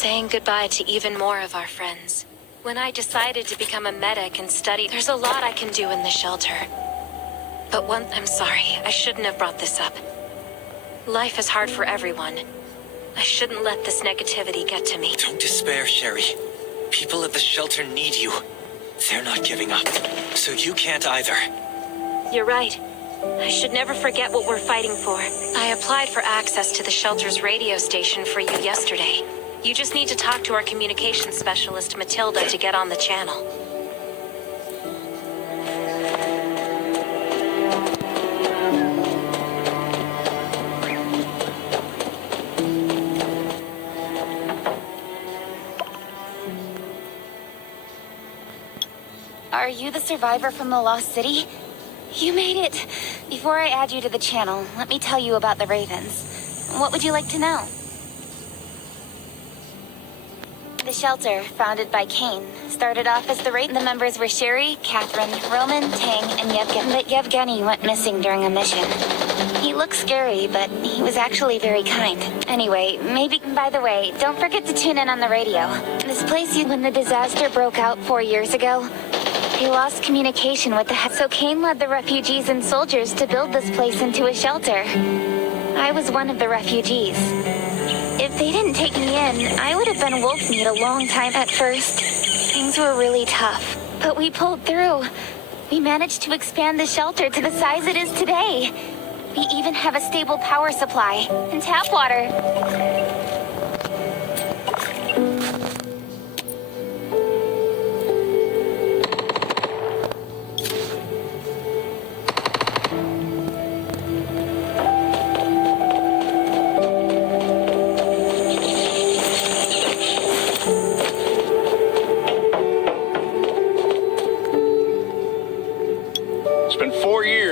saying goodbye to even more of our friends. When I decided to become a medic and study, there's a lot I can do in the shelter. But I'm sorry, I shouldn't have brought this up. Life is hard for everyone. I shouldn't let this negativity get to me. Don't despair, Sherry. People at the shelter need you. They're not giving up, so you can't either. You're right. I should never forget what we're fighting for. I applied for access to the shelter's radio station for you yesterday. You just need to talk to our communications specialist, Matilda, to get on the channel. Are you the survivor from the Lost City? You made it! Before I add you to the channel, let me tell you about the Ravens. What would you like to know? The shelter, founded by Kane, started off as the Raven. The members were Sherry, Catherine, Roman, Tang, and Yevgeny. But Yevgeny went missing during a mission. He looked scary, but he was actually very kind. Anyway, by the way, don't forget to tune in on the radio. This place, when the disaster broke out 4 years ago, they lost communication with so Kane led the refugees and soldiers to build this place into a shelter. I was one of the refugees. If they didn't take me in, I would have been wolf meat a long time. At first, things were really tough, but we pulled through. We managed to expand the shelter to the size it is today. We even have a stable power supply and tap water.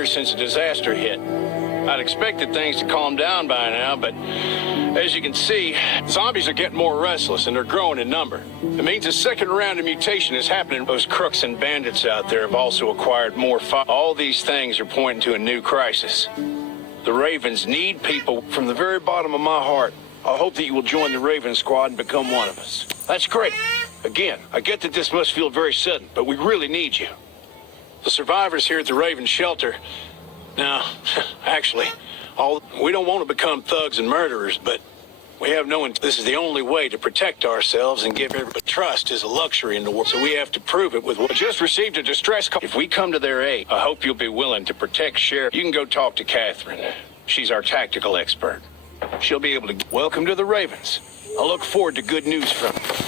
Since the disaster hit. I'd expected things to calm down by now, but as you can see, zombies are getting more restless and they're growing in number. It means a second round of mutation is happening. Those crooks and bandits out there have also acquired more All these things are pointing to a new crisis. The Ravens need people. From the very bottom of my heart, I hope that you will join the Raven squad and become one of us. That's great. Again, I get that this must feel very sudden, but we really need you. The survivors here at the Raven shelter, now, actually, we don't want to become thugs and murderers, but we have this is the only way to protect ourselves and give everybody trust is a luxury in the world, so we have to prove it with what just received a distress call. If we come to their aid, I hope you'll be willing to protect Sheriff. You can go talk to Catherine. She's our tactical expert. She'll be able to... Welcome to the Ravens. I look forward to good news from you.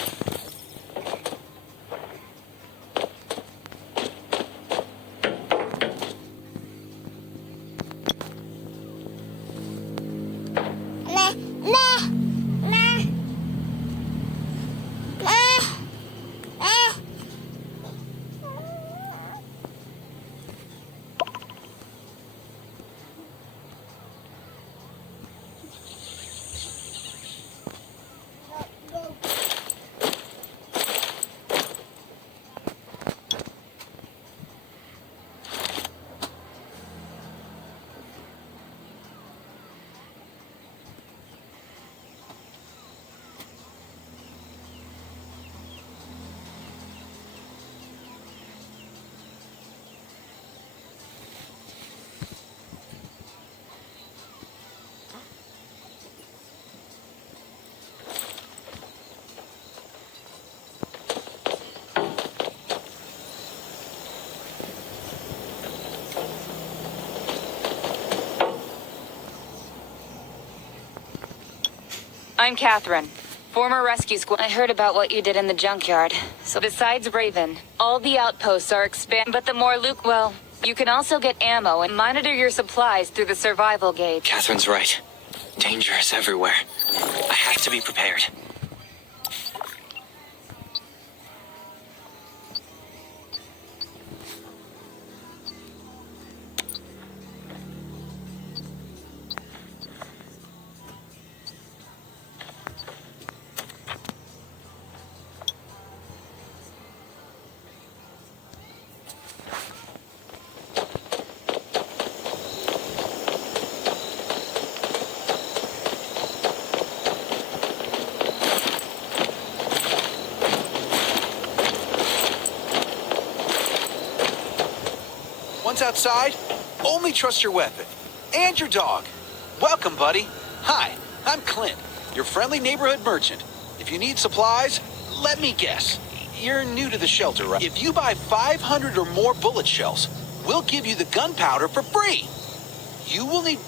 I'm Catherine, former rescue squad. I heard about what you did in the junkyard. So besides Raven, all the outposts are but the more well, you can also get ammo and monitor your supplies through the survival gauge. Catherine's right. Danger is everywhere. I have to be prepared. outside, only trust your weapon. And your dog. Welcome, buddy. Hi, I'm Clint, your friendly neighborhood merchant. If you need supplies, let me guess. You're new to the shelter, right? If you buy 500 or more bullet shells, we'll give you the gunpowder for free. You will need...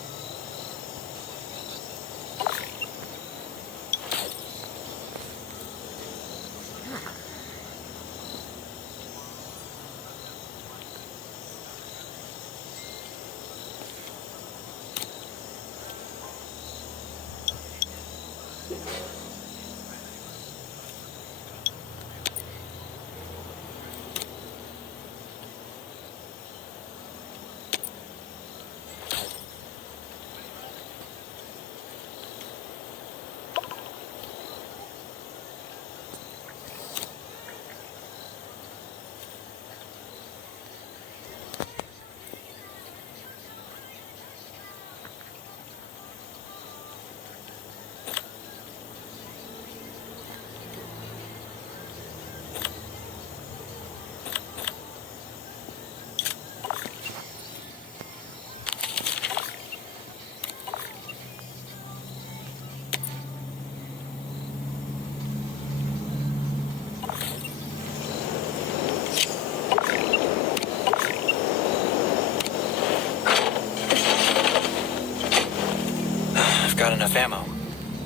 I've got enough ammo.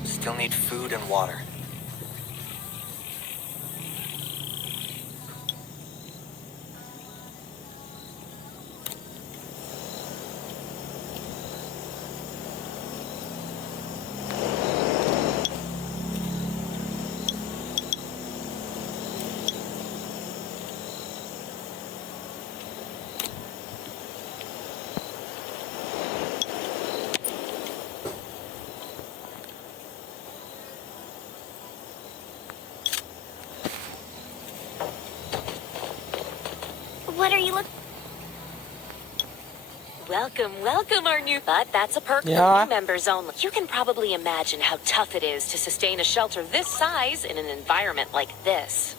Still need food and water. What are you looking? Welcome, our new... But that's a perk for new members only. You can probably imagine how tough it is to sustain a shelter this size in an environment like this.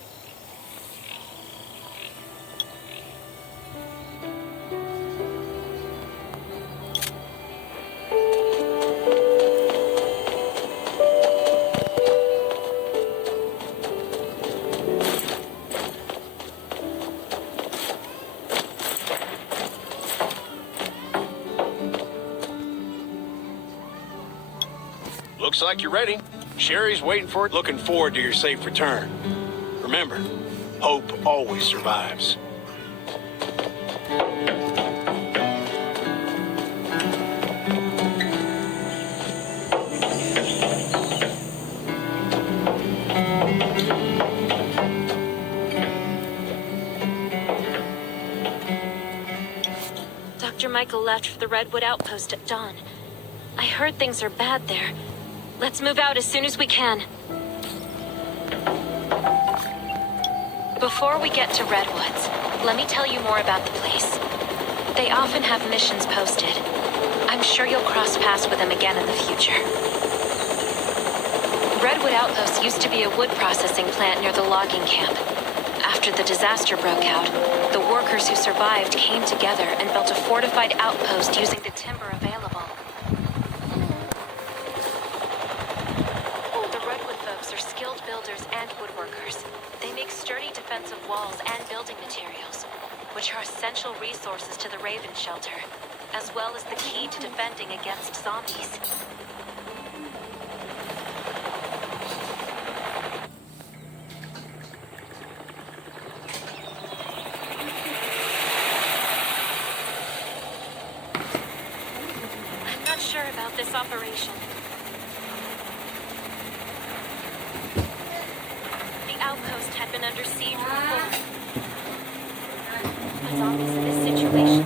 Looks like you're ready. Sherry's waiting for it, looking forward to your safe return. Remember, hope always survives. Dr. Michael left for the Redwood Outpost at dawn. I heard things are bad there. Let's move out as soon as we can. Before we get to Redwoods, let me tell you more about the place. They often have missions posted. I'm sure you'll cross paths with them again in the future. Redwood Outpost used to be a wood processing plant near the logging camp. After the disaster broke out, the workers who survived came together and built a fortified outpost using the timber available. Builders and woodworkers. They make sturdy defensive walls and building materials, which are essential resources to the Raven shelter, as well as the key to defending against zombies. I'm not sure about this operation. Outpost had been under siege before. Zombies in this situation